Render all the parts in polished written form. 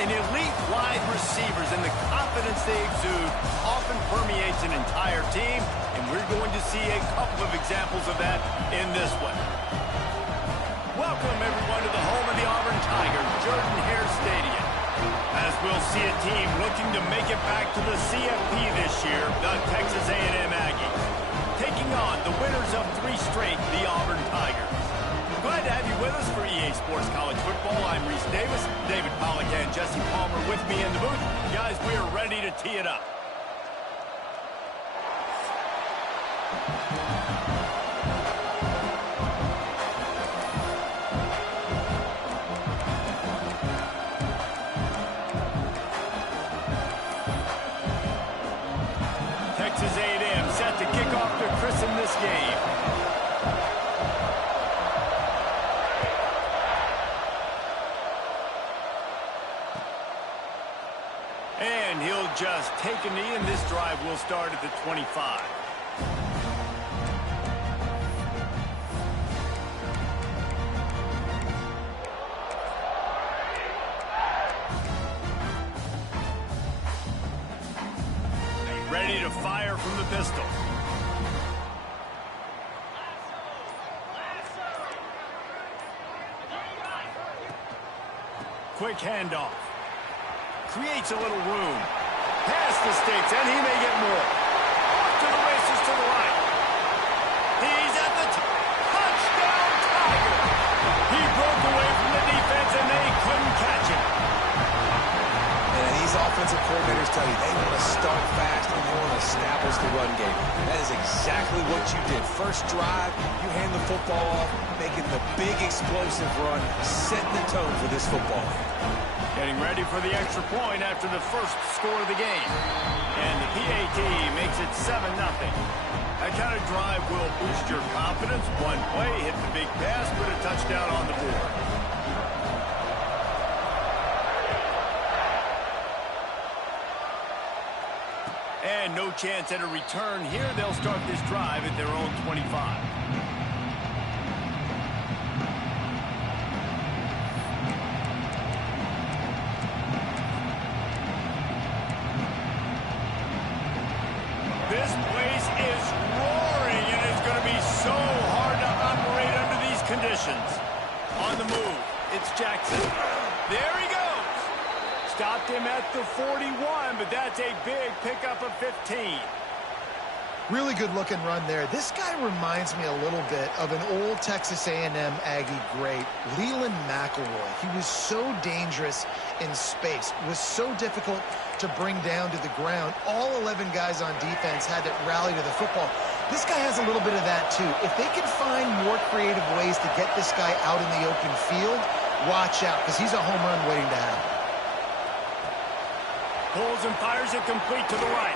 An elite wide receivers and the confidence they exude often permeates an entire team, and we're going to see a couple of examples of that in this one. Welcome, everyone, to the home of the Auburn Tigers, Jordan-Hare Stadium. As we'll see a team looking to make it back to the CFP this year, the Texas A&M Aggies, taking on the winners of 3 straight, the Auburn Tigers. Glad to have you with us for EA Sports College Football. I'm Reese Davis, David Pollack and Jesse Palmer with me in the booth. Guys, we are ready to tee it up. Texas A&M set to kick off to christen this game. And he'll just take a knee, and this drive will start at the 25. Ready to fire from the pistol. Quick handoff. Creates a little room. Past the sticks, and he may get more. Off to the races to the right. He's at the touchdown Tiger. He broke away from the defense, and they couldn't catch him. And these offensive coordinators tell you they want to start fast and they want to establish the run game. That is exactly what you did. First drive, you hand the football off, making the big explosive run, setting the tone for this football game. Getting ready for the extra point after the first score of the game. And the PAT makes it 7-0. That kind of drive will boost your confidence. One play, hit the big pass, put a touchdown on the board. And no chance at a return here. They'll start this drive at their own 25. This place is roaring, and it's going to be so hard to operate under these conditions. On the move, it's Jackson. There he goes. Stopped him at the 41, but that's a big pickup of 15. Really good-looking run there. This guy reminds me a little bit of an old Texas A&M Aggie great, Leland McElroy. He was so dangerous in space, was so difficult to bring down to the ground. All 11 guys on defense had to rally to the football. This guy has a little bit of that, too. If they can find more creative ways to get this guy out in the open field, watch out, because he's a home run waiting to happen. Pulls and fires it complete to the right.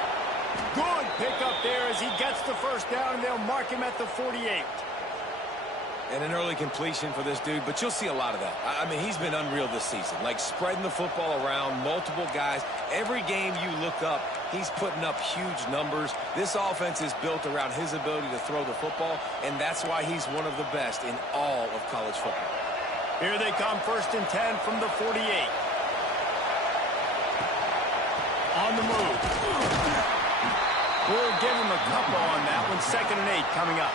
Good pickup there as he gets the first down, and they'll mark him at the 48. And an early completion for this dude, but you'll see a lot of that. I mean, he's been unreal this season, like spreading the football around, multiple guys. Every game you look up, he's putting up huge numbers. This offense is built around his ability to throw the football, and that's why he's one of the best in all of college football. Here they come, 1st and 10 from the 48. On the move. We'll give him a couple on that one. 2nd and 8 coming up.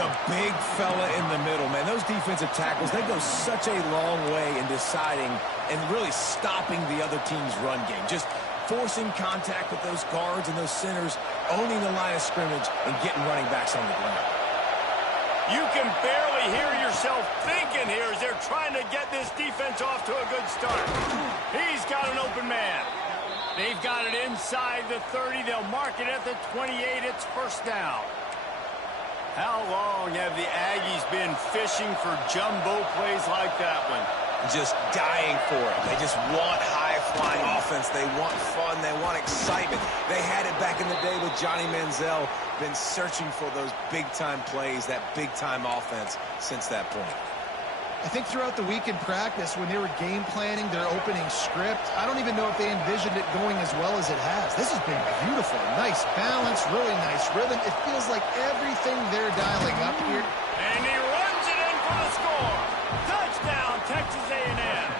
The big fella in the middle, man. Those defensive tackles, they go such a long way in deciding and really stopping the other team's run game. Just forcing contact with those guards and those centers, owning the line of scrimmage, and getting running backs on the ground. You can barely hear yourself thinking here as they're trying to get this defense off to a good start. He's got an open man. They've got it inside the 30. They'll mark it at the 28. It's 1st down. How long have the Aggies been fishing for jumbo plays like that one? Just dying for it. They just want high-flying offense. They want fun. They want excitement. They had it back in the day with Johnny Manziel. Been searching for those big-time plays, that big-time offense since that point. I think throughout the week in practice, when they were game planning their opening script, I don't even know if they envisioned it going as well as it has. This has been beautiful. Nice balance, really nice rhythm. It feels like everything they're dialing up here. And he runs it in for the score. Touchdown, Texas A&M.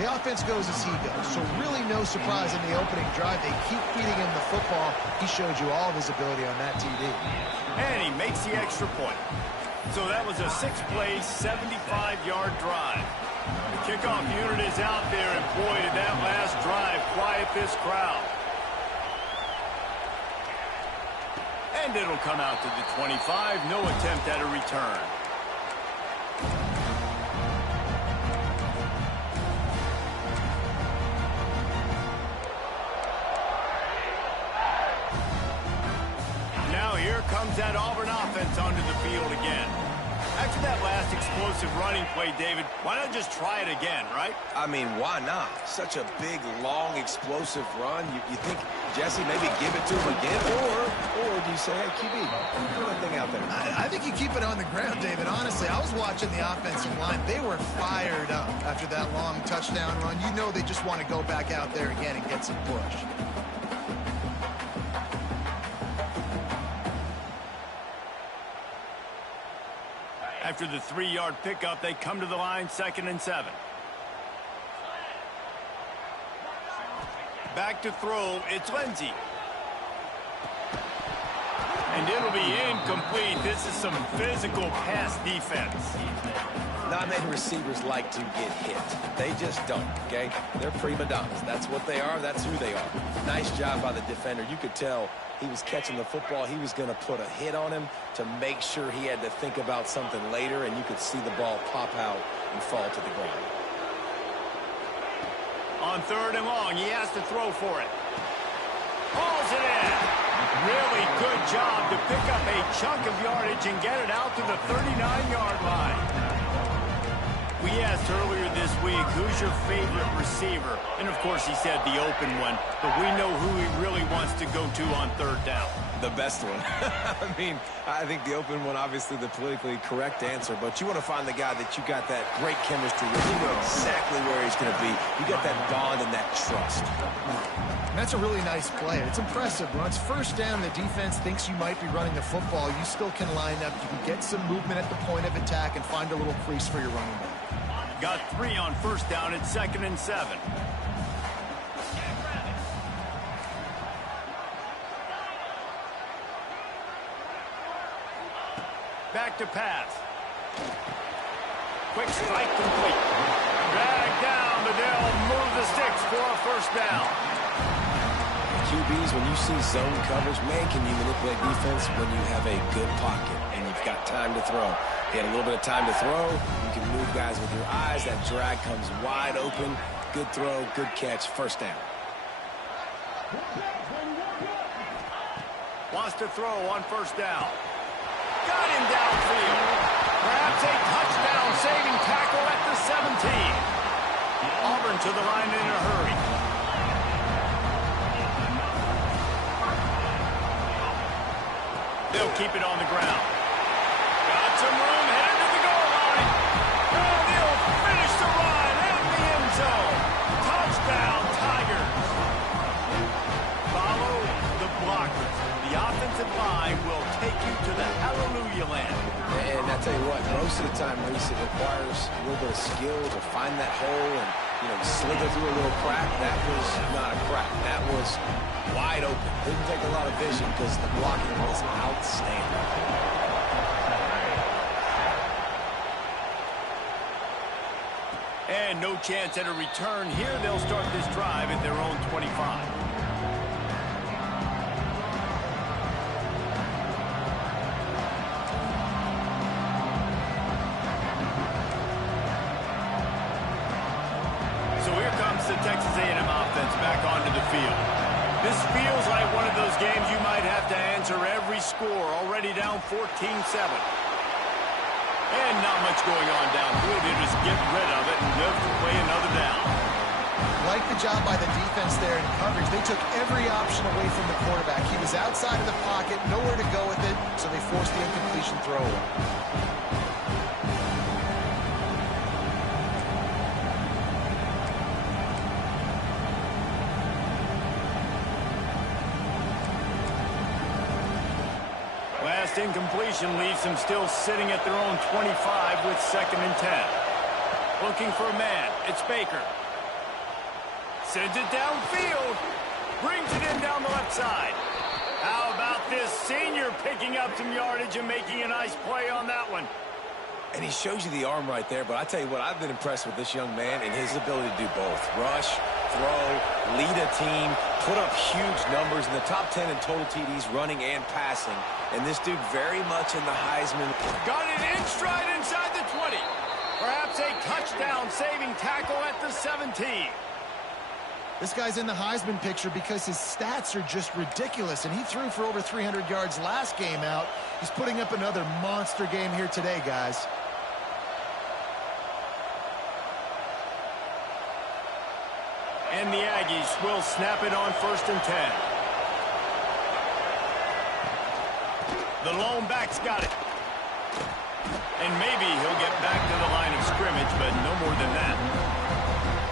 The offense goes as he goes, so really no surprise in the opening drive. They keep feeding him the football. He showed you all of his ability on that TD. And he makes the extra point. So that was a 6-play, 75-yard drive. The kickoff unit is out there, and boy, did that last drive quiet this crowd. And it'll come out to the 25. No attempt at a return. Now here comes that Auburn offense onto the field again. After that last explosive running play, David, why not just try it again, right? I mean, why not? Such a big, long, explosive run. You think, Jesse, maybe give it to him again? Or do you say, hey, QB, throw that thing out there? I think you keep it on the ground, David. Honestly, I was watching the offensive line. They were fired up after that long touchdown run. You know they just want to go back out there again and get some push. After the 3-yard pickup, they come to the line, 2nd and 7. Back to throw, it's Lindsey. And it'll be incomplete. This is some physical pass defense. Not many receivers like to get hit. They just don't, okay? They're prima donnas. That's what they are. That's who they are. Nice job by the defender. You could tell he was catching the football. He was going to put a hit on him to make sure he had to think about something later, and you could see the ball pop out and fall to the ground. On 3rd and long, he has to throw for it. Hauls it in. Really good job to pick up a chunk of yardage and get it out to the 39-yard line. We asked earlier this week, who's your favorite receiver? And, of course, he said the open one. But we know who he really wants to go to on 3rd down. The best one. I mean, I think the open one, obviously the politically correct answer. But you want to find the guy that you got that great chemistry with. You know exactly where he's going to be. You got that bond and that trust. And that's a really nice play. It's impressive. When it's 1st down, the defense thinks you might be running the football. You still can line up. You can get some movement at the point of attack and find a little crease for your running back. Got 3 on 1st down. It's 2nd and 7. Back to pass. Quick strike complete. Drag down, but they'll move the sticks for a 1st down. QBs, when you see zone coverage, man, can you manipulate defense when you have a good pocket and you've got time to throw. He had a little bit of time to throw. You can move guys with your eyes. That drag comes wide open. Good throw, good catch, 1st down. Wants to throw on 1st down. Got him downfield. Perhaps a touchdown-saving tackle at the 17. Auburn to the line in a hurry. They'll keep it on the ground. Got some room, headed to the goal line. And they'll finish the run in the end zone. Touchdown, Tigers. Follow the blockers. The offensive line will take you to the hallelujah land. And I tell you what, most of the time, Reese, it requires a little bit of skill to find that hole and, slither through a little crack. That was not a crack. That was wide open. Didn't take a lot of vision because the blocking was outstanding. And no chance at a return here. They'll start this drive at their own 25. So here comes the Texas A&M offense back onto the field. This feels like one of those games you might have to answer every score. Already down 14-7. And not much going on downfield. They just get rid of it and live to play another down. Like the job by the defense there in coverage. They took every option away from the quarterback. He was outside of the pocket, nowhere to go with it, so they forced the incompletion throw away. Last incompletion leaves them still sitting at their own 25 with 2nd and 10. Looking for a man. It's Baker. Sends it downfield. Brings it in down the left side. How about this senior picking up some yardage and making a nice play on that one? And he shows you the arm right there, but I tell you what, I've been impressed with this young man and his ability to do both. Rush, throw, lead a team, put up huge numbers in the top 10 in total TDs, running and passing. And this dude very much in the Heisman. Got it in stride inside the 20. Perhaps a touchdown-saving tackle at the 17. This guy's in the Heisman picture because his stats are just ridiculous, and he threw for over 300 yards last game out. He's putting up another monster game here today, guys. And the Aggies will snap it on 1st and 10. The lone back's got it. And maybe he'll get back to the line of scrimmage, but no more than that.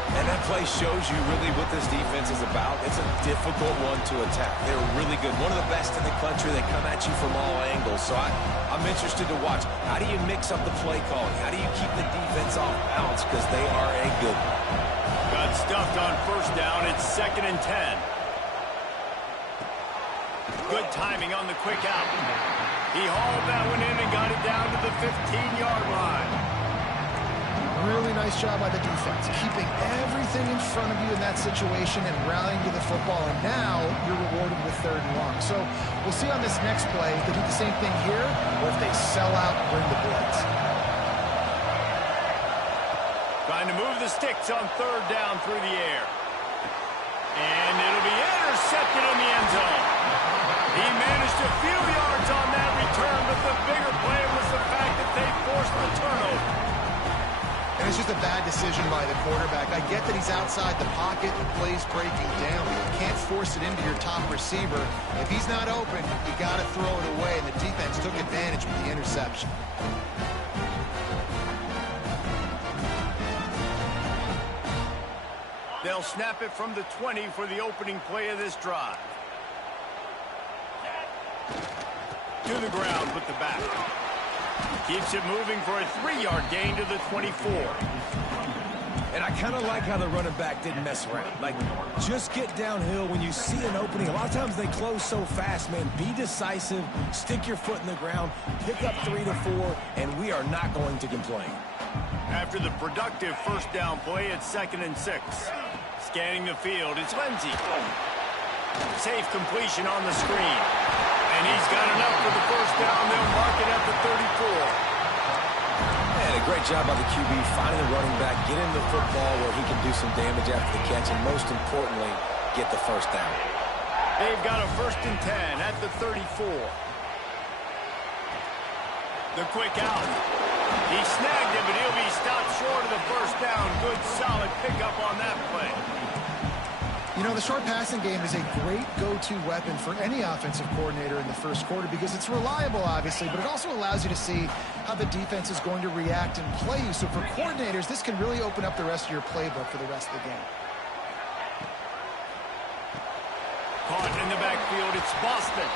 And that play shows you really what this defense is about. It's a difficult one to attack. They're really good. One of the best in the country. They come at you from all angles. So I'm interested to watch. How do you mix up the play calling? How do you keep the defense off balance? Because they are a good one. Got stuffed on 1st down. It's 2nd and 10. Good timing on the quick out. He hauled that one in and got it down to the 15-yard line. Really nice job by the defense, keeping everything in front of you in that situation and rallying to the football. And now you're rewarded with 3rd and long. So we'll see on this next play if they do the same thing here or if they sell out and bring the blitz. Trying to move the sticks on 3rd down through the air. And it'll be intercepted in the end zone. He managed a few yards on that return, but the bigger play was the fact that they forced the turnover. And it's just a bad decision by the quarterback. I get that he's outside the pocket, the play's breaking down, but you can't force it into your top receiver. If he's not open, you got to throw it away, and the defense took advantage with the interception. They'll snap it from the 20 for the opening play of this drive. To the ground with the back. Keeps it moving for a 3-yard gain to the 24. And I kind of like how the running back didn't mess around. Like, just get downhill when you see an opening. A lot of times they close so fast, man. Be decisive, stick your foot in the ground, pick up 3 to 4, and we are not going to complain. After the productive 1st down play, it's 2nd and 6. Scanning the field, it's Lindsey. Safe completion on the screen. And he's got enough for the 1st down. They'll mark it at the 34. Man, a great job by the QB finding the running back, get him the football where he can do some damage after the catch, and most importantly, get the 1st down. They've got a 1st and 10 at the 34. The quick out. He snagged it, but he'll be stopped short of the 1st down. Good, solid pickup on that play. You know, the short passing game is a great go-to weapon for any offensive coordinator in the 1st quarter because it's reliable, obviously, but it also allows you to see how the defense is going to react and play you. So for coordinators, this can really open up the rest of your playbook for the rest of the game. Caught in the backfield, it's Boston.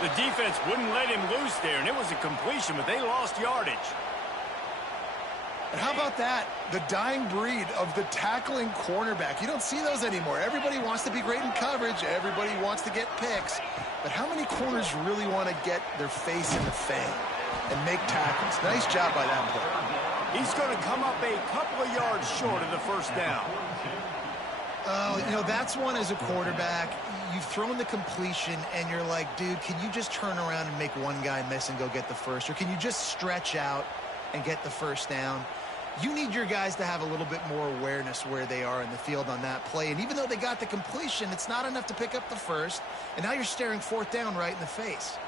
The defense wouldn't let him loose there, and it was a completion, but they lost yardage. And how about that? The dying breed of the tackling cornerback. You don't see those anymore. Everybody wants to be great in coverage. Everybody wants to get picks. But how many corners really want to get their face in the fan and make tackles? Nice job by that player. He's going to come up a couple of yards short of the 1st down. Oh, you know, that's one as a quarterback. You've thrown the completion, and you're like, dude, can you just turn around and make one guy miss and go get the 1st? Or can you just stretch out and get the 1st down? You need your guys to have a little bit more awareness where they are in the field on that play. And even though they got the completion, it's not enough to pick up the 1st. And now you're staring 4th down right in the face.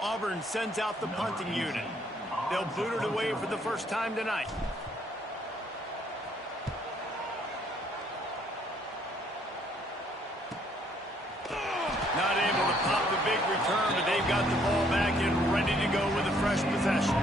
Auburn sends out the punting unit. They'll boot it away for the 1st time tonight. Not able to pop the big return, but they've got the ball back and ready to go with a fresh possession.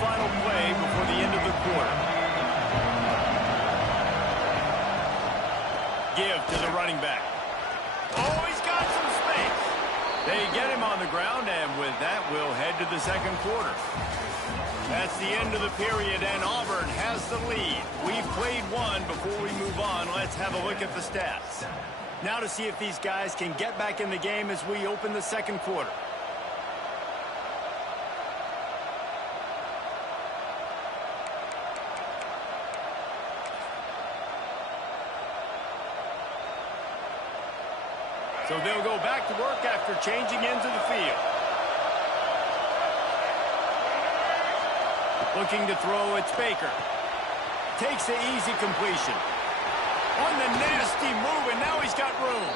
Final play before the end of the quarter. Give to the running back. Oh, he's got They get him on the ground, and with that, we'll head to the second quarter. That's the end of the period, and Auburn has the lead. We've played one. Before we move on, let's have a look at the stats. Now to see if these guys can get back in the game as we open the second quarter. So they'll go back to work after changing into the field. Looking to throw, it's Baker. Takes the easy completion. On the nasty move, and now he's got room.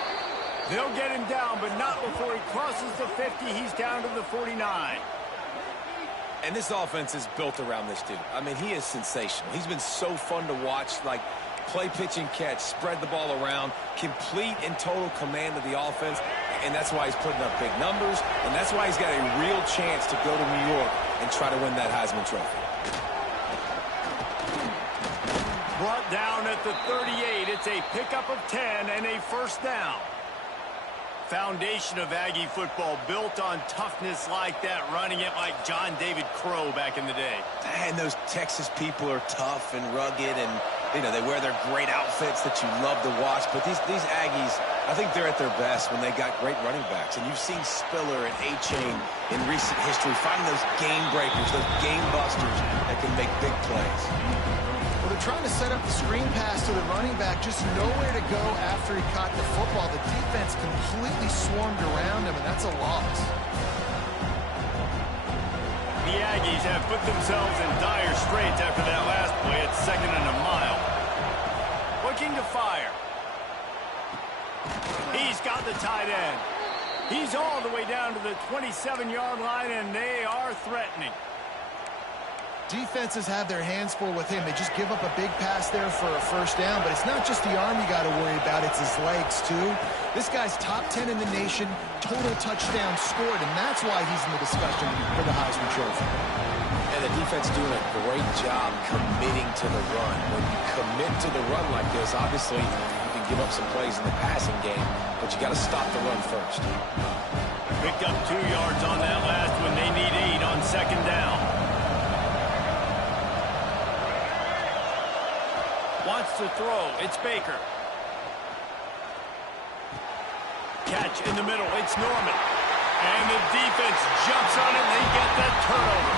They'll get him down, but not before he crosses the 50. He's down to the 49. And this offense is built around this dude. I mean, he is sensational. He's been so fun to watch, like play, pitch, and catch, spread the ball around, complete and total command of the offense, and that's why he's putting up big numbers, and that's why he's got a real chance to go to New York and try to win that Heisman Trophy. Brought down at the 38. It's a pickup of 10 and a first down. Foundation of Aggie football built on toughness like that, running it like John David Crow back in the day. And those Texas people are tough and rugged, and you know, they wear their great outfits that you love to watch. But these Aggies, I think they're at their best when they got great running backs. And you've seen Spiller and A-Chain in recent history finding those game breakers, those game busters that can make big plays. Well, they're trying to set up the screen pass to the running back, just nowhere to go after he caught the football. The defense completely swarmed around him, and that's a loss. The Aggies have put themselves in dire straits after that last play. It's second and a mile. Looking to fire. He's got the tight end. He's all the way down to the 27-yard line, and they are threatening. Defenses have their hands full with him. They just give up a big pass there for a first down, but it's not just the arm you got to worry about, it's his legs too. This guy's top 10 in the nation, total touchdowns scored, and that's why he's in the discussion for the Heisman Trophy. And the defense doing a great job committing to the run. When you commit to the run like this, obviously you can give up some plays in the passing game, but you got to stop the run first. Picked up 2 yards on that last one. They need 8 on second down. Wants to throw. It's Baker. Catch in the middle. It's Norman. And the defense jumps on it, and they get that turnover.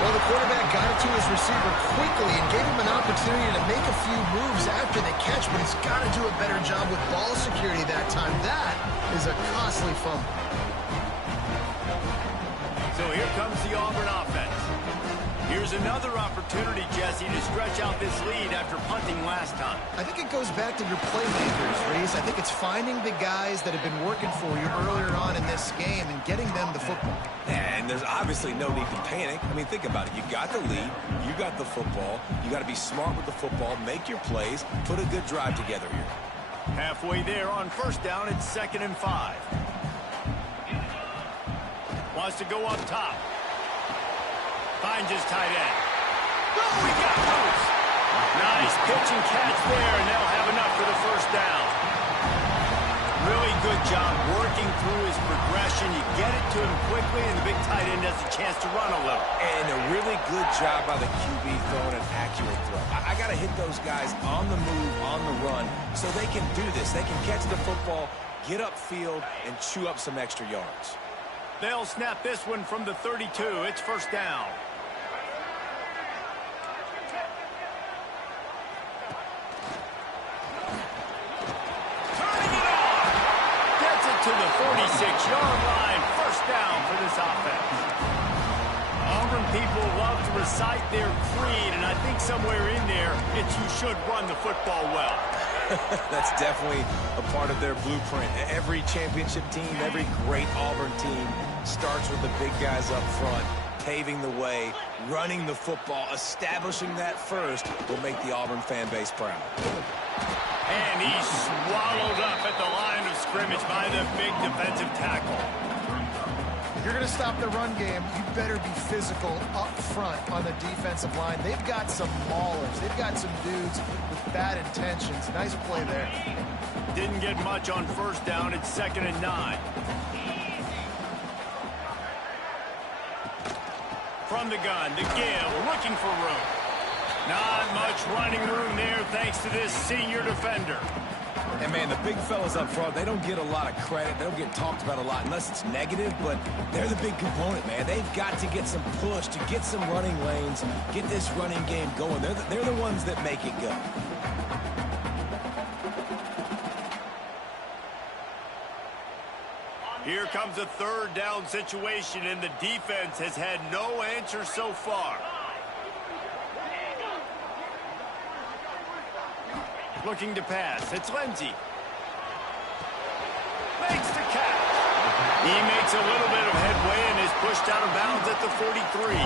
Well, the quarterback got it to his receiver quickly and gave him an opportunity to make a few moves after the catch, but he's got to do a better job with ball security that time. That is a costly fumble. So here comes the Auburn offense. Here's another opportunity, Jesse, to stretch out this lead after punting last time. I think it goes back to your playmakers, Reese. I think it's finding the guys that have been working for you earlier on in this game and getting them the football. And there's obviously no need to panic. I mean, think about it. You got the lead. You got the football. You got to be smart with the football. Make your plays. Put a good drive together here. Halfway there on first down, it's 2nd and 5. Wants to go up top. Finds his tight end. Oh, he got loose. Nice pitch and catch there, and they'll have enough for the first down. Really good job working through his progression. You get it to him quickly, and the big tight end has a chance to run a little. And a really good job by the QB throwing an accurate throw. I got to hit those guys on the move, on the run, so they can do this. They can catch the football, get upfield, and chew up some extra yards. They'll snap this one from the 32. It's first down. Turning it on. Gets it to the 46-yard line. First down for this offense. Auburn people love to recite their creed, and I think somewhere in there, it's you should run the football well. That's definitely a part of their blueprint. Every championship team, every great Auburn team starts with the big guys up front, paving the way, running the football, establishing that first will make the Auburn fan base proud. And he's swallowed up at the line of scrimmage by the big defensive tackle. If you're going to stop the run game, you better be physical up front on the defensive line. They've got some maulers. They've got some dudes with bad intentions. Nice play there. Didn't get much on first down. It's 2nd and 9. from the gun. The give, looking for room. Not much running room there thanks to this senior defender. And, man, the big fellas up front, they don't get a lot of credit. They don't get talked about a lot unless it's negative, but they're the big component, man. They've got to get some push, to get some running lanes, get this running game going. They're the ones that make it go. Here comes a third down situation, and the defense has had no answer so far. Looking to pass. It's Lindsey. Makes the catch. He makes a little bit of headway and is pushed out of bounds at the 43.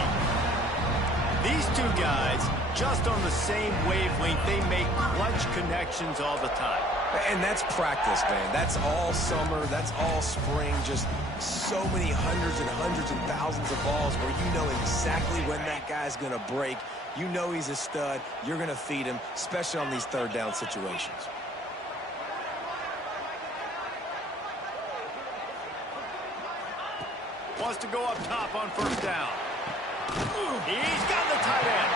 These two guys, just on the same wavelength, they make clutch connections all the time. And that's practice, man. That's all summer. That's all spring. Just so many hundreds and thousands of balls where you know exactly when that guy's going to break. You know he's a stud. You're going to feed him, especially on these third down situations. Wants to go up top on first down. He's got the tight end.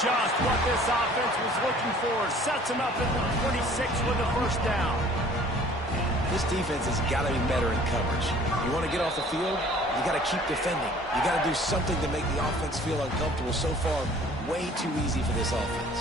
Just what this offense was looking for. Sets him up at the 26 with the first down. This defense has got to be better in coverage. You want to get off the field, you got to keep defending. You got to do something to make the offense feel uncomfortable. So far, way too easy for this offense.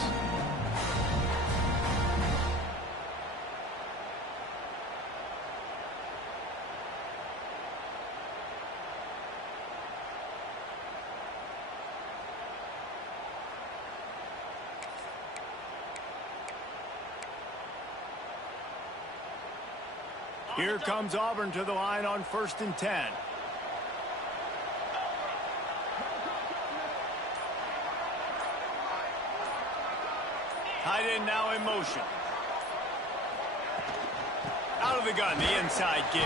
Here comes Auburn to the line on 1st and 10. Tight end now in motion. Out of the gun, the inside give.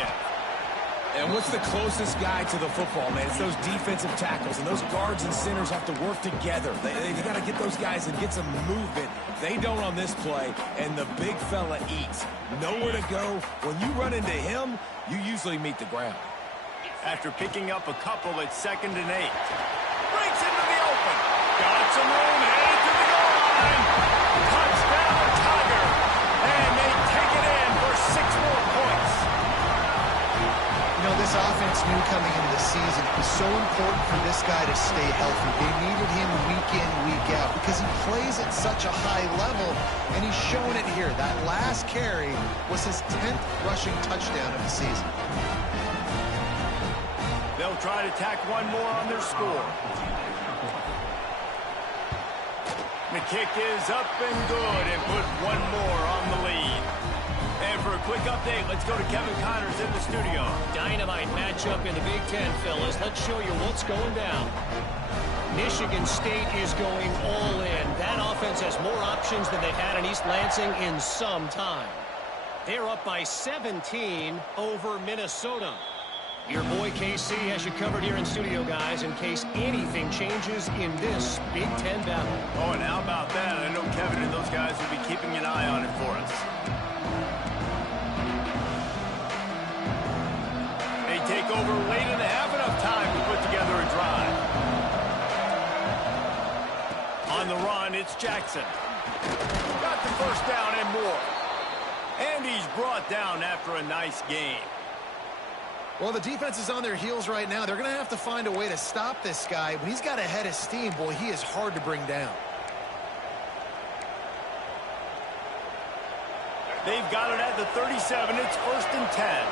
And what's the closest guy to the football, man? It's those defensive tackles, and those guards and centers have to work together. They got to get those guys and get some movement. They don't on this play, and the big fella eats. Nowhere to go. When you run into him, you usually meet the ground. After picking up a couple at 2nd and 8. Breaks into the open. Got some room, headed to the goal line. Touchdown, Tiger. And they take it in for 6 more points. You know, this offense knew coming into the season it was so important for this guy to stay healthy. They needed him week in, week out because he plays at such a high level, and he's showing it here. That last carry was his 10th rushing touchdown of the season. They'll try to tack one more on their score. The kick is up and good and put one more on the lead. And for a quick update, let's go to Kevin Connors in the studio. Dynamite matchup in the Big Ten, fellas. Let's show you what's going down. Michigan State is going all in. That offense has more options than they've had in East Lansing in some time. They're up by 17 over Minnesota. Your boy KC has you covered here in studio, guys, in case anything changes in this Big Ten battle. Oh, and how about that? I know Kevin and those guys will be keeping an eye on it for us. They take over late in the half, enough time to put together a drive. On the run, it's Jackson. Got the first down and more. And he's brought down after a nice game. Well, the defense is on their heels right now. They're going to have to find a way to stop this guy. When he's got a head of steam, boy, he is hard to bring down. They've got it at the 37. It's 1st and 10.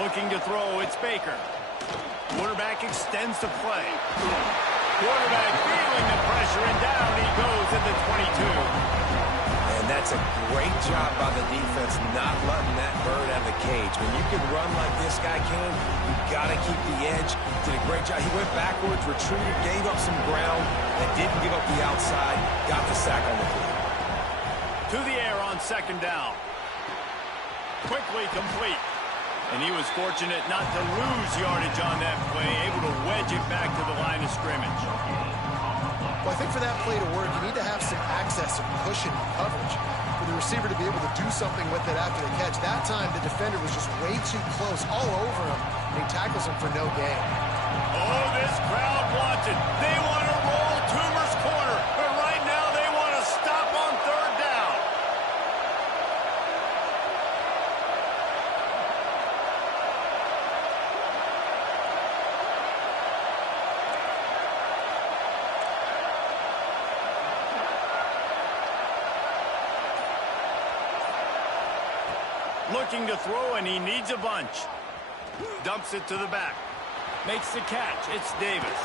Looking to throw, it's Baker. Quarterback extends the play. Quarterback feeling the pressure, and down he goes at the 22. And that's a great job by the defense not letting that bird out of the cage. When you can run like this guy can, you got to keep the edge. Did a great job. He went backwards, retreated, gave up some ground, and didn't give up the outside. Got the sack on the play. To the air on 2nd down. Quickly complete. And he was fortunate not to lose yardage on that play, able to wedge it back to the line of scrimmage. Well, I think for that play to work, you need to have some access, some cushion coverage for the receiver to be able to do something with it after the catch. That time, the defender was just way too close, all over him, and he tackles him for no gain. Oh, this crowd wants it. They want to roll Toomer's corner, but right now they want to stop on third down. Looking to throw, and he needs a bunch. Dumps it to the back. Makes the catch. It's Davis.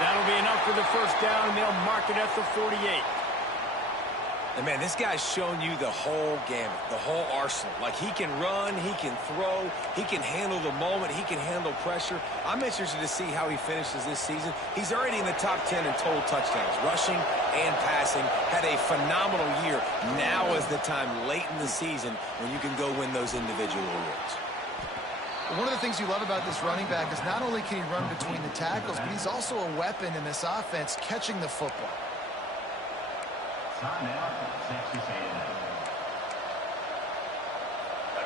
That'll be enough for the first down, and they'll mark it at the 48. And, man, this guy's shown you the whole gamut, the whole arsenal. Like, he can run, he can throw, he can handle the moment, he can handle pressure. I'm interested to see how he finishes this season. He's already in the top 10 in total touchdowns, rushing and passing. Had a phenomenal year. Now is the time late in the season when you can go win those individual awards. One of the things you love about this running back is not only can he run between the tackles, but he's also a weapon in this offense catching the football. Texas A&M.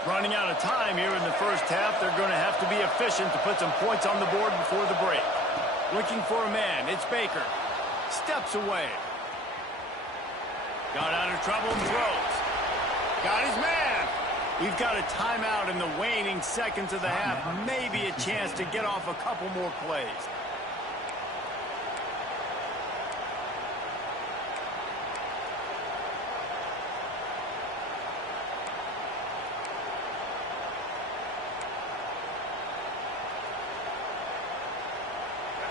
Running out of time here in the first half. They're going to have to be efficient to put some points on the board before the break. Looking for a man. It's Baker. Steps away. Got out of trouble and throws. Got his man. We've got a timeout in the waning seconds of the half. Maybe a chance to get off a couple more plays.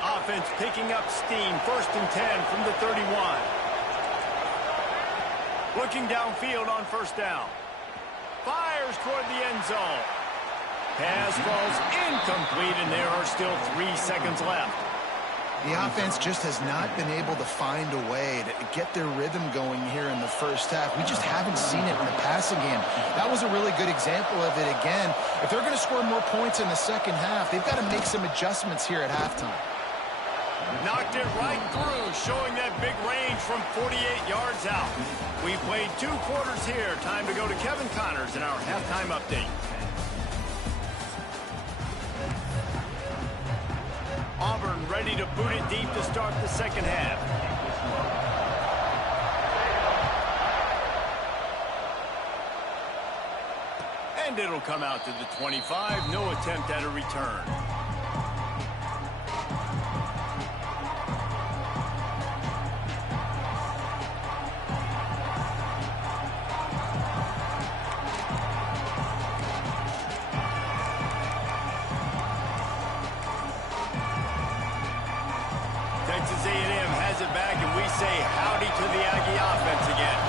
Offense picking up steam. 1st and 10 from the 31. Looking downfield on first down. Fires toward the end zone. Pass falls incomplete, and there are still 3 seconds left. The offense just has not been able to find a way to get their rhythm going here in the first half. We just haven't seen it in the passing game. That was a really good example of it again. If they're going to score more points in the second half, they've got to make some adjustments here at halftime. Knocked it right through, showing that big range from 48 yards out. We played 2 quarters here. Time to go to Kevin Connors in our halftime update. Auburn ready to boot it deep to start the second half. And it'll come out to the 25. No attempt at a return. Texas A&M has it back, and we say howdy to the Aggie offense again.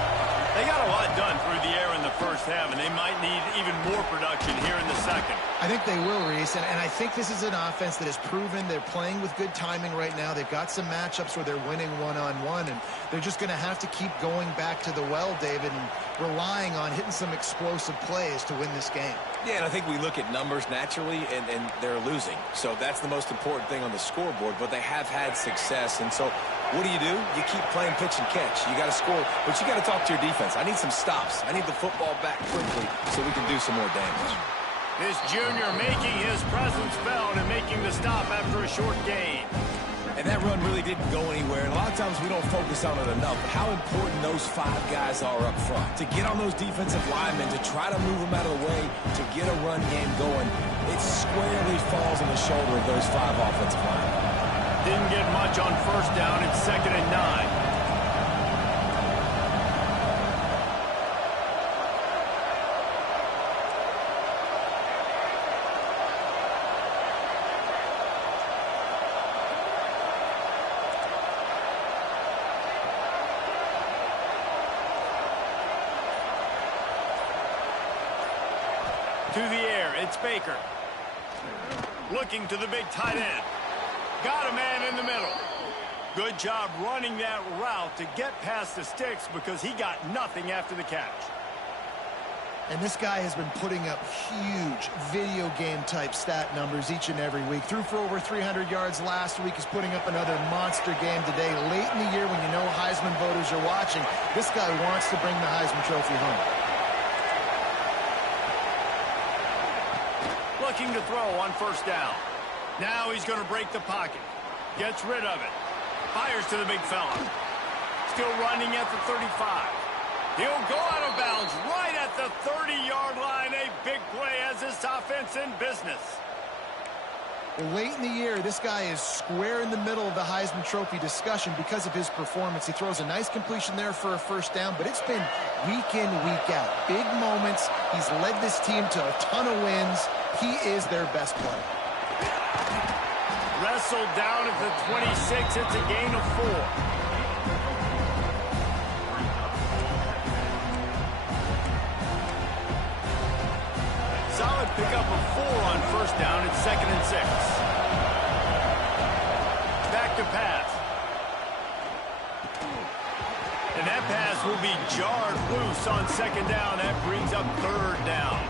They got a lot done through the air in the first half, and they might need even more production here in the second. I think they will, Reese, and I think this is an offense that has proven they're playing with good timing right now. They've got some matchups where they're winning one-on-one, and they're just going to have to keep going back to the well, David, and relying on hitting some explosive plays to win this game. Yeah, and I think we look at numbers naturally, and they're losing. So that's the most important thing on the scoreboard, but they have had success. And so what do? You keep playing pitch and catch. You got to score, but you got to talk to your defense. I need some stops. I need the football back quickly so we can do some more damage. This junior making his presence felt and making the stop after a short gain. And that run really didn't go anywhere. And a lot of times we don't focus on it enough. But how important those 5 guys are up front. To get on those defensive linemen, to try to move them out of the way, to get a run game going, it squarely falls on the shoulder of those 5 offensive linemen. Didn't get much on first down. It's 2nd and 9. To the air, it's Baker. Looking to the big tight end. Got a man in the middle. Good job running that route to get past the sticks because he got nothing after the catch. And this guy has been putting up huge video game type stat numbers each and every week. Threw for over 300 yards last week. He's putting up another monster game today. Late in the year when you know Heisman voters are watching, this guy wants to bring the Heisman Trophy home. Looking to throw on first down. Now he's going to break the pocket. Gets rid of it. Fires to the big fella. Still running at the 35. He'll go out of bounds right at the 30-yard line. A big play as this offense in business. Well, late in the year, this guy is square in the middle of the Heisman Trophy discussion because of his performance. He throws a nice completion there for a first down, but it's been week in, week out. Big moments. He's led this team to a ton of wins. He is their best player. Wrestled down at the 26. It's a gain of 4. Solid pickup of 4 on first down. It's 2nd and 6. Back to pass. And that pass will be jarred loose on 2nd down. That brings up 3rd down.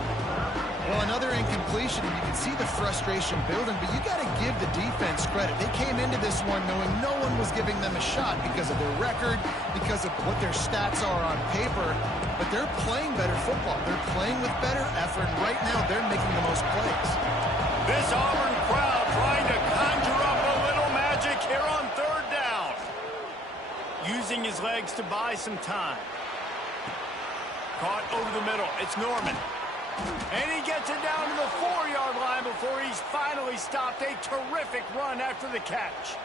Well, another incompletion, and you can see the frustration building, but you got to give the defense credit. They came into this one knowing no one was giving them a shot because of their record, because of what their stats are on paper, but they're playing better football. They're playing with better effort, and right now they're making the most plays. This Auburn crowd trying to conjure up a little magic here on 3rd down. Using his legs to buy some time. Caught over the middle. It's Norman. And he gets it down to the 4-yard line before he's finally stopped. A terrific run after the catch.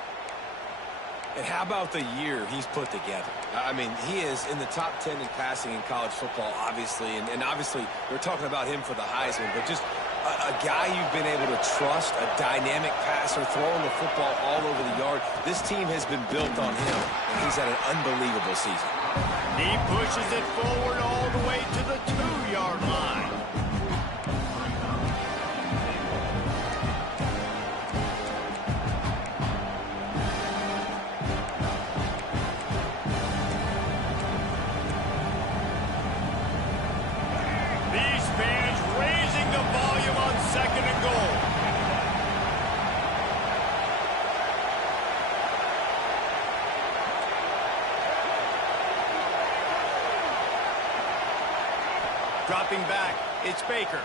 And how about the year he's put together? I mean, he is in the top 10 in passing in college football, obviously. And obviously, we're talking about him for the Heisman. But just a guy you've been able to trust, a dynamic passer, throwing the football all over the yard. This team has been built on him, and he's had an unbelievable season. He pushes it forward all the way to the 2-yard line. Dropping back, it's Baker.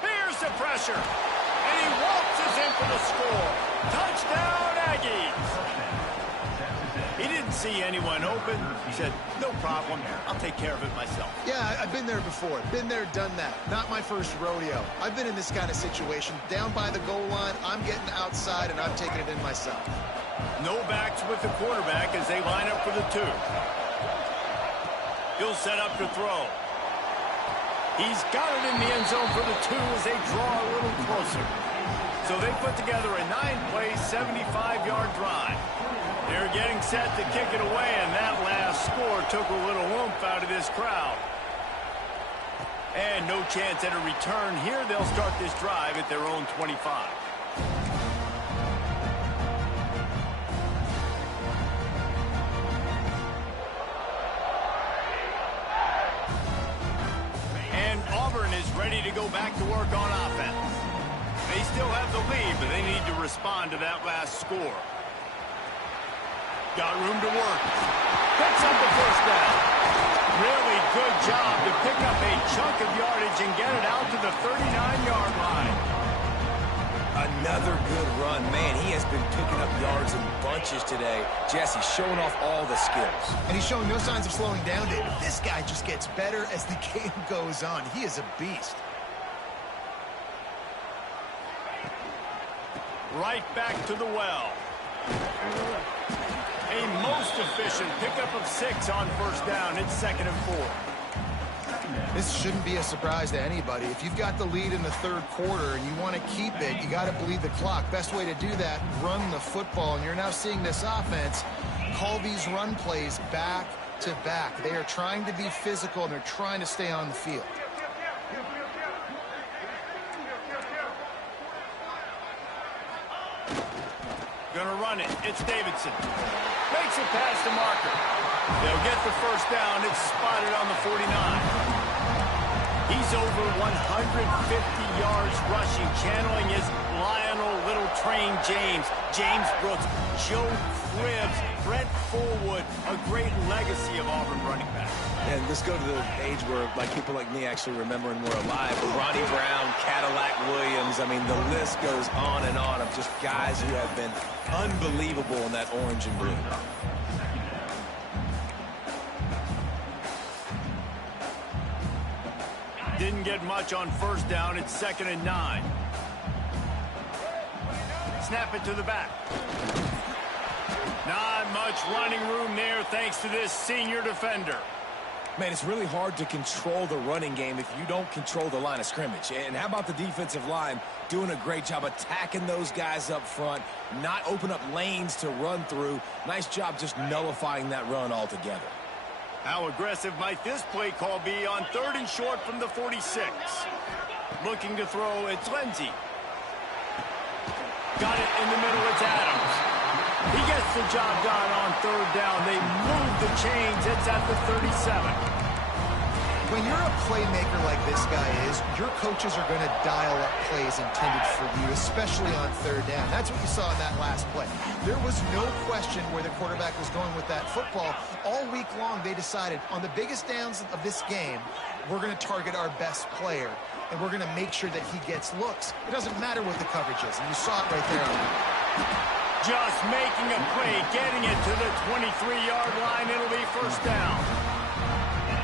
Here's the pressure. And he waltzes in for the score. Touchdown, Aggies. He didn't see anyone open. He said, no problem. I'll take care of it myself. Yeah, I've been there before. Been there, done that. Not my first rodeo. I've been in this kind of situation. Down by the goal line, I'm getting outside, and I'm taking it in myself. No backs with the quarterback as they line up for the 2. He'll set up to throw. He's got it in the end zone for the 2 as they draw a little closer. So they put together a 9-play, 75-yard drive. They're getting set to kick it away, and that last score took a little oomph out of this crowd. And no chance at a return here. They'll start this drive at their own 25. Ready to go back to work on offense. They still have the lead, but they need to respond to that last score. Got room to work. Picks up the first down. Really good job to pick up a chunk of yardage and get it out to the 39-yard line. Another good run. Man, he has been picking up yards in bunches today. Jesse showing off all the skills. And he's showing no signs of slowing down, David. This guy just gets better as the game goes on. He is a beast. Right back to the well. A most efficient pickup of 6 on first down. It's 2nd and 4. This shouldn't be a surprise to anybody. If you've got the lead in the 3rd quarter and you want to keep it, you got to bleed the clock. Best way to do that, run the football. And you're now seeing this offense call these run plays back to back. They are trying to be physical, and they're trying to stay on the field. Gonna run it. It's Davidson. Makes it past the marker. They'll get the first down. It's spotted on the 49. He's over 150 yards rushing, channeling his Lionel Little Train James, James Brooks, Joe Cribbs, Brent Fullwood, a great legacy of Auburn running back. And let's go to the age where people like me actually remember and were alive. But Ronnie Brown, Cadillac Williams, I mean, the list goes on and on of just guys who have been unbelievable in that orange and blue. Didn't get much on first down. It's 2nd and 9. Snap it to the back. Not much running room there thanks to this senior defender. Man, it's really hard to control the running game if you don't control the line of scrimmage. And how about the defensive line doing a great job attacking those guys up front, not open up lanes to run through. Nice job just nullifying that run altogether. How aggressive might this play call be on 3rd and short from the 46? Looking to throw, it's Lindsey. Got it in the middle, it's Adams. He gets the job done on 3rd down. They move the chains. It's at the 37. When you're a playmaker like this guy is, your coaches are going to dial up plays intended for you, especially on 3rd down. That's what you saw in that last play. There was no question where the quarterback was going with that football. All week long, they decided on the biggest downs of this game, we're going to target our best player, and we're going to make sure that he gets looks. It doesn't matter what the coverage is, and you saw it right there on that. Just making a play, getting it to the 23-yard line. It'll be 1st down.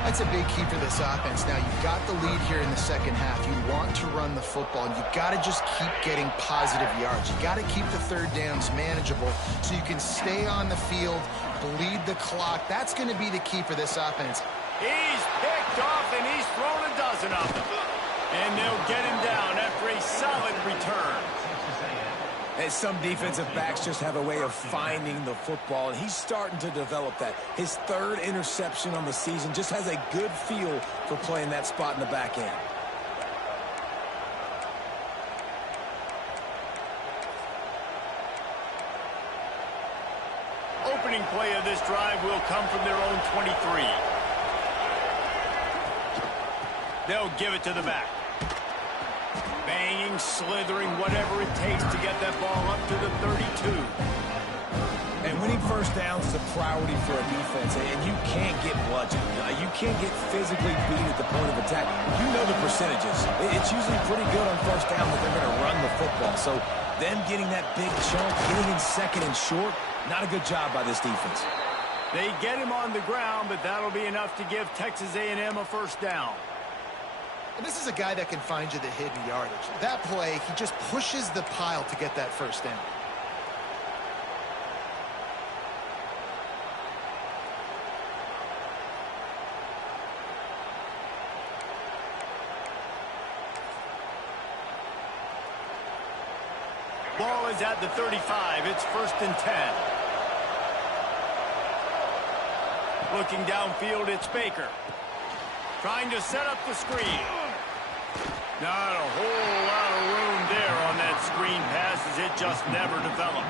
That's a big key for this offense. Now, you've got the lead here in the second half. You want to run the football, and you've got to just keep getting positive yards. You've got to keep the 3rd downs manageable so you can stay on the field, bleed the clock. That's going to be the key for this offense. He's picked off, and he's thrown a dozen of them. And they'll get him down after a solid return. And some defensive backs just have a way of finding the football, and he's starting to develop that. His 3rd interception on the season, just has a good feel for playing that spot in the back end. Opening play of this drive will come from their own 23. They'll give it to the back. Banging, slithering, whatever it takes to get that ball up to the 32. And winning first downs is a priority for a defense, and you can't get bludgeoned. You can't get physically beat at the point of attack. You know the percentages. It's usually pretty good on first down that they're going to run the football. So them getting that big chunk, getting in 2nd and short, not a good job by this defense. They get him on the ground, but that'll be enough to give Texas A&M a 1st down. And this is a guy that can find you the hidden yardage. That play, he just pushes the pile to get that 1st down. Ball is at the 35. It's 1st and 10. Looking downfield, it's Baker. Trying to set up the screen. Not a whole lot of room there on that screen pass as it just never developed.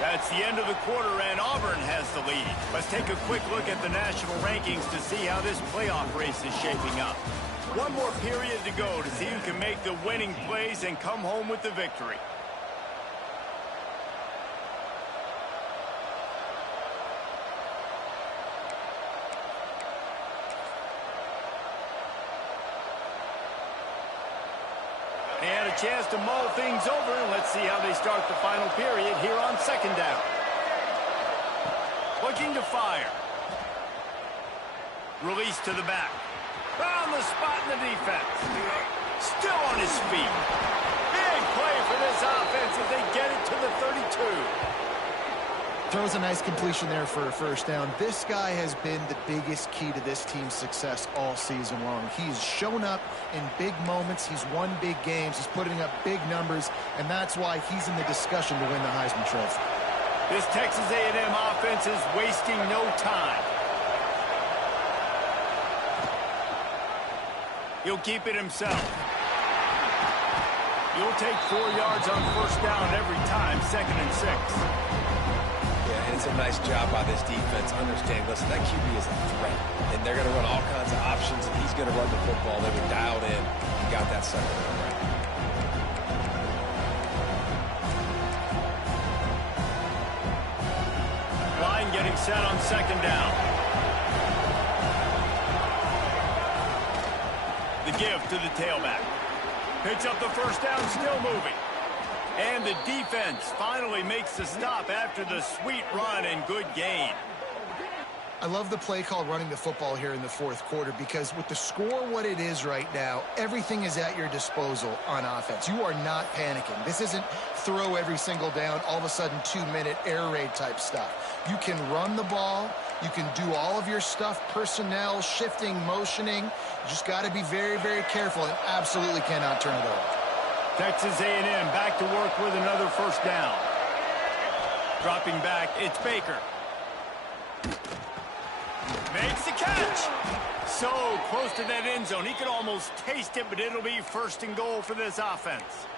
That's the end of the quarter, and Auburn has the lead. Let's take a quick look at the national rankings to see how this playoff race is shaping up. One more period to go to see who can make the winning plays and come home with the victory. They had a chance to mull things over, and let's see how they start the final period here on 2nd down. Looking to fire. Release to the back. Found the spot in the defense. Still on his feet. Big play for this offense as they get it to the 32. Throws a nice completion there for a 1st down. This guy has been the biggest key to this team's success all season long. He's shown up in big moments. He's won big games. He's putting up big numbers, and that's why he's in the discussion to win the Heisman Trophy. This Texas A&M offense is wasting no time. He'll keep it himself. He'll take 4 yards on first down every time, 2nd and 6. Yeah, and it's a nice job by this defense. Understand, listen, that QB is a threat. And they're going to run all kinds of options, and he's going to run the football. They were dialed in and got that second one right. Line getting set on 2nd down. The give to the tailback. Picks up the first down, still moving. And the defense finally makes the stop after the sweet run and good gain. I love the play called running the football here in the 4th quarter because with the score what it is right now, everything is at your disposal on offense. You are not panicking. This isn't throw every single down, all of a sudden 2-minute air raid type stuff. You can run the ball. You can do all of your stuff, personnel, shifting, motioning. You just got to be very, very careful and absolutely cannot turn it over. Texas A&M back to work with another first down. Dropping back, it's Baker. Makes the catch. So close to that end zone. He could almost taste it, but it'll be 1st and goal for this offense.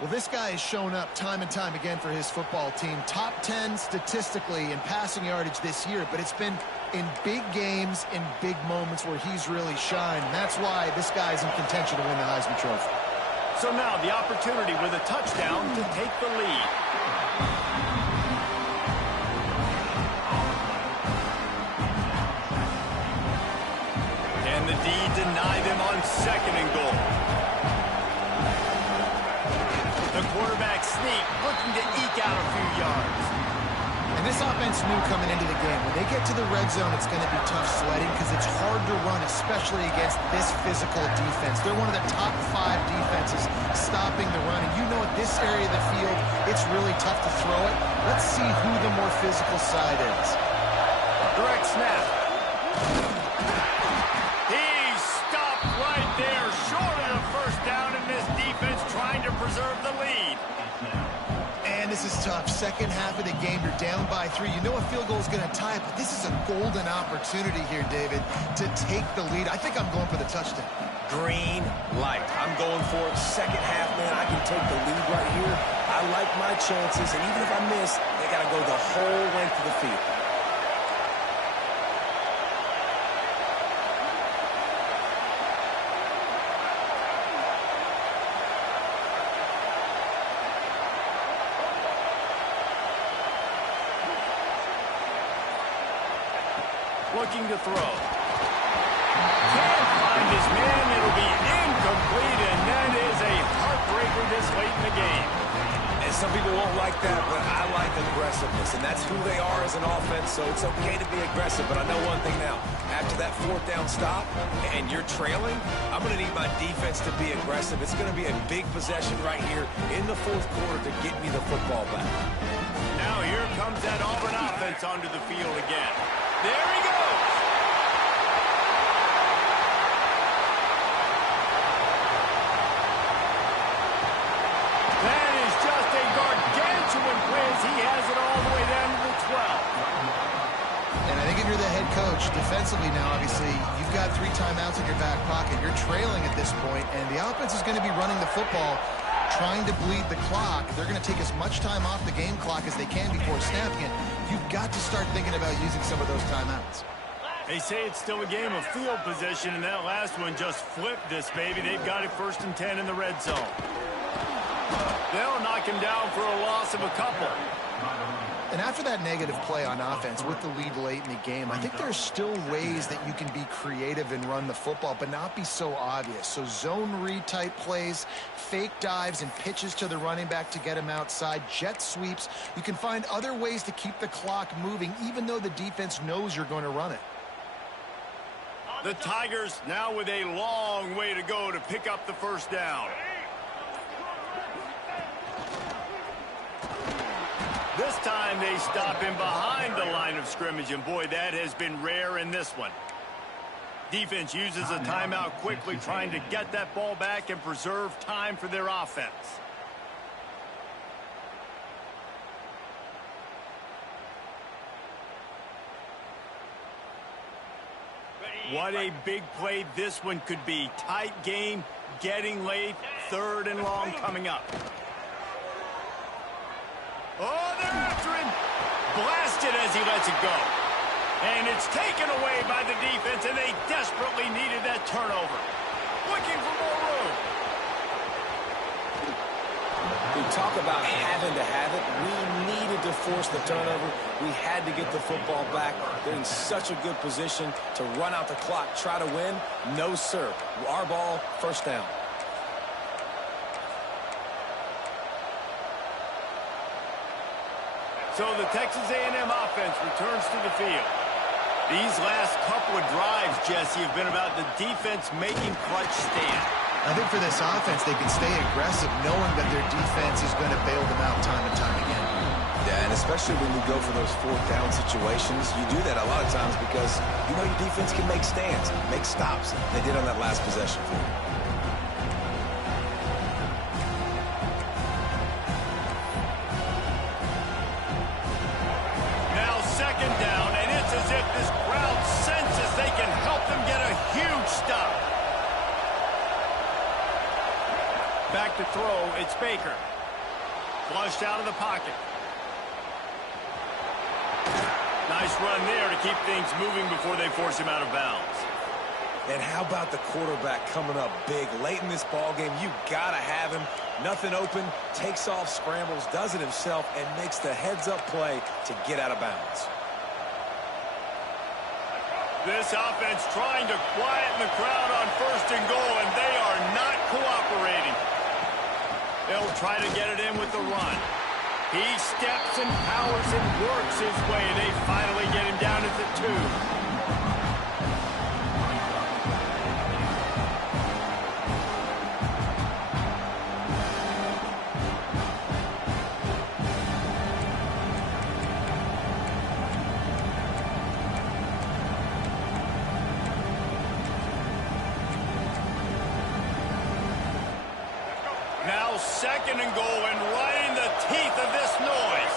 Well, this guy has shown up time and time again for his football team. Top 10 statistically in passing yardage this year, but it's been in big games, in big moments where he's really shined. And that's why this guy's in contention to win the Heisman Trophy. So now the opportunity with a touchdown to take the lead. And the D deny them on 2nd and goal. The quarterback sneak, looking to eke out a few yards. And this offense knew coming into the game, when they get to the red zone, it's going to be tough sledding because it's hard to run, especially against this physical defense. They're one of the top 5 defenses stopping the run. And you know at this area of the field, it's really tough to throw it. Let's see who the more physical side is. Direct snap. He stopped right there, short of the first down, and this defense trying to preserve the lead. And this is tough. Second half of the game, you're down by 3. You know a field goal is going to tie it, but this is a golden opportunity here, David, to take the lead. I think I'm going for the touchdown. Green light. I'm going for it. Second half, man, I can take the lead right here. I like my chances, and even if I miss, they got to go the whole length of the field. Looking to throw. Can't find his man. It'll be incomplete, and that is a heartbreaker this late in the game. And some people won't like that, but I like aggressiveness, and that's who they are as an offense, so it's okay to be aggressive. But I know one thing now. After that 4th down stop, and you're trailing, I'm going to need my defense to be aggressive. It's going to be a big possession right here in the 4th quarter to get me the football back. Now here comes that Auburn offense onto the field again. There he goes. That is just a gargantuan blitz. He has it all the way down to the 12. And I think if you're the head coach, defensively now, obviously, you've got 3 timeouts in your back pocket. You're trailing at this point, and the offense is going to be running the football, trying to bleed the clock. They're going to take as much time off the game clock as they can before snapping it. You've got to start thinking about using some of those timeouts. They say it's still a game of field position, and that last one just flipped this baby. They've got it 1st and 10 in the red zone. They'll knock him down for a loss of a couple. And after that negative play on offense with the lead late in the game, I think there's still ways that you can be creative and run the football, but not be so obvious. So zone read type plays, fake dives and pitches to the running back to get him outside, jet sweeps. You can find other ways to keep the clock moving, even though the defense knows you're going to run it. The Tigers now with a long way to go to pick up the first down. This time they stop him behind the line of scrimmage, and boy, that has been rare in this one. Defense uses a timeout quickly, trying to get that ball back and preserve time for their offense. What a big play this one could be. Tight game, getting late, 3rd and long coming up. Oh, they're after him. Blasted as he lets it go. And it's taken away by the defense, and they desperately needed that turnover. Looking for more room. We talk about having to have it. We needed to force the turnover. We had to get the football back. They're in such a good position to run out the clock, try to win. No, sir. Our ball, 1st down. So the Texas A&M offense returns to the field. These last couple of drives, Jesse, have been about the defense making clutch stand. I think for this offense, they can stay aggressive knowing that their defense is going to bail them out time and time again. Yeah, and especially when you go for those 4th down situations, you do that a lot of times because you know your defense can make stands, make stops. They did on that last possession for you. Now 2nd down, and it's as if this crowd senses they can help them get a huge stop. Back to throw, it's Baker. Flushed out of the pocket. Nice run there to keep things moving before they force him out of bounds. And how about the quarterback coming up big late in this ball game? You gotta have him. Nothing open, takes off, scrambles, does it himself, and makes the heads-up play to get out of bounds. This offense trying to quieten the crowd on 1st and goal, and they are not cooperating. They'll try to get it in with the run. He steps and powers and works his way. They finally get him down at the 2. Now 2nd and goal, and right in the teeth of this noise.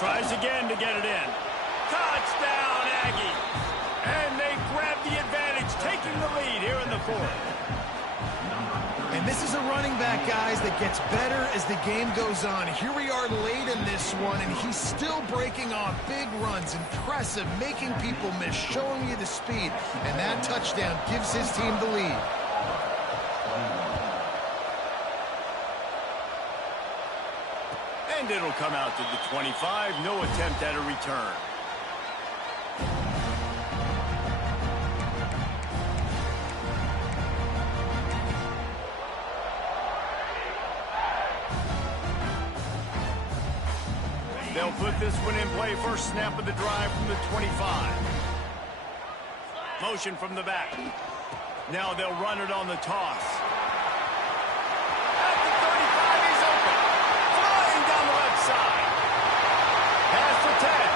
Tries again to get it in. Touchdown, Aggie. And they grab the advantage, taking the lead here in the 4th. And this is a running back, guys, that gets better as the game goes on. Here we are late in this one, and he's still breaking on big runs. Impressive, making people miss, showing you the speed. And that touchdown gives his team the lead. And it'll come out to the 25. No attempt at a return. They'll put this one in play. First snap of the drive from the 25. Motion from the back. Now they'll run it on the toss. At the 35, he's open. Flying down the left side. Pass to 10.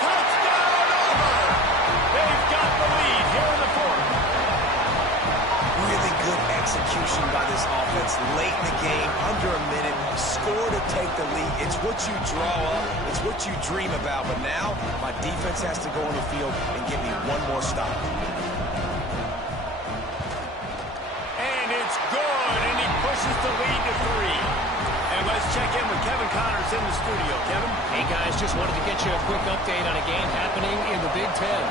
Touchdown, Auburn. They've got the lead here in the 4th. Really good execution by this offense late in the game, under a minute, score to take the lead. It's what you draw up, it's what you dream about, but now my defense has to go on the field and give me one more stop. And it's good, and he pushes the lead to 3. And let's check in with Kevin Connors in the studio. Kevin? Hey, guys, just wanted to get you a quick update on a game happening in the Big Ten.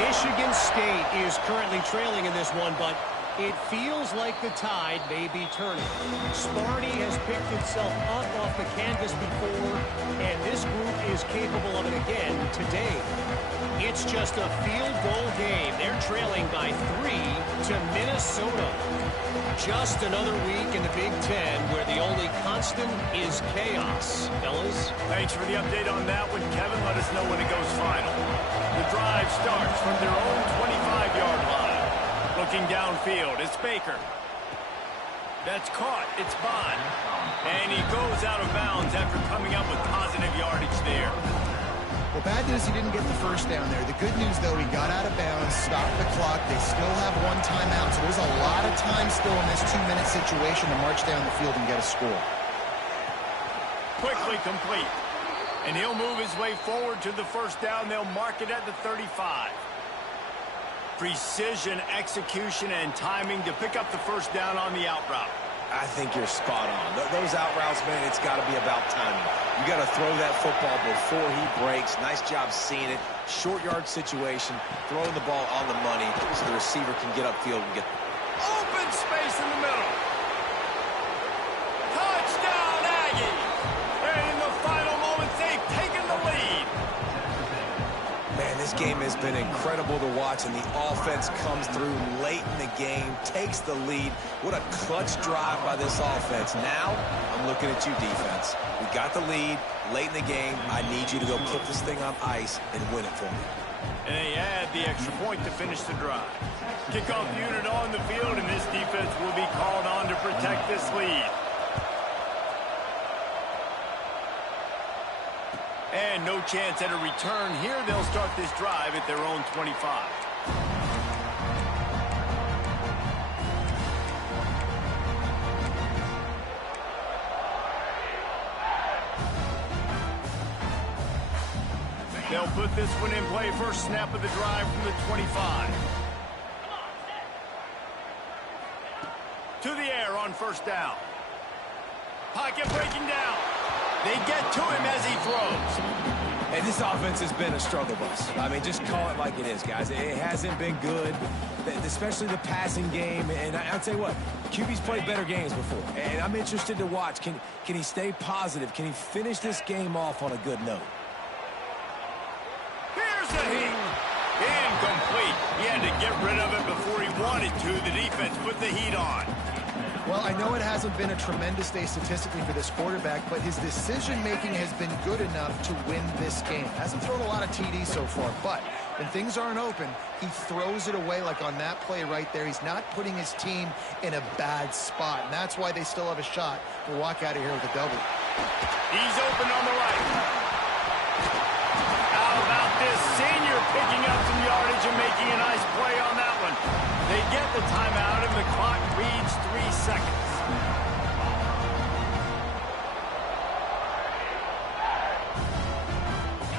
Michigan State is currently trailing in this one, but it feels like the tide may be turning. Sparty has picked itself up off the canvas before, and this group is capable of it again today. It's just a field goal game. They're trailing by 3 to Minnesota. Just another week in the Big Ten where the only constant is chaos. Fellas? Thanks for the update on that one, Kevin. Let us know when it goes final. The drive starts from their own 25-yard line. Looking downfield, it's Baker. That's caught. It's Bond. And he goes out of bounds after coming up with positive yardage there. Well, bad news he didn't get the first down there. The good news, though, he got out of bounds, stopped the clock. They still have one timeout, so there's a lot of time still in this 2-minute situation to march down the field and get a score. Quickly complete. And he'll move his way forward to the first down. They'll mark it at the 35. Precision, execution, and timing to pick up the first down on the out route. I think you're spot on. Those out routes, man, it's got to be about timing. You got to throw that football before he breaks. Nice job seeing it. Short yard situation, throwing the ball on the money so the receiver can get upfield and get open space in the middle. Touchdown, Aggie! And in the final moments, they've taken the lead. Man, this game has been incredible to watch, and the offense comes through late in the game, takes the lead. What a clutch drive by this offense. Now, I'm looking at you, defense. We got the lead late in the game. I need you to go put this thing on ice and win it for me. And they add the extra point to finish the drive. Kickoff unit on the field, and this defense will be called on to protect this lead. And no chance at a return here. They'll start this drive at their own 25. They'll put this one in play. First snap of the drive from the 25. To the air on first down. Pocket breaking down. They get to him as he throws. Hey, this offense has been a struggle bus. I mean, just call it like it is, guys. It hasn't been good, especially the passing game. And I'll tell you what, QB's played better games before. And I'm interested to watch. Can he stay positive? Can he finish this game off on a good note? Here's the heat. Incomplete. He had to get rid of it before he wanted to. The defense put the heat on. Well, I know it hasn't been a tremendous day statistically for this quarterback, but his decision-making has been good enough to win this game. Hasn't thrown a lot of TDs so far, but when things aren't open, he throws it away like on that play right there. He's not putting his team in a bad spot, and that's why they still have a shot to walk out of here with a double. He's open on the right. How about this senior picking up some yardage and making a nice play on that one? They get the timeout, and the clock reads 3 seconds.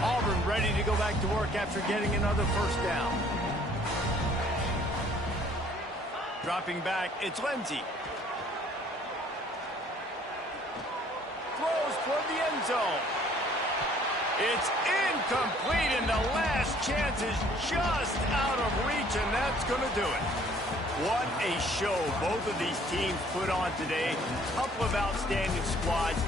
Auburn ready to go back to work after getting another first down. Dropping back, it's Lindsey. Throws toward the end zone. It's incomplete, and the last chance is just out of reach, and that's going to do it. What a show both of these teams put on today. Couple of outstanding squads.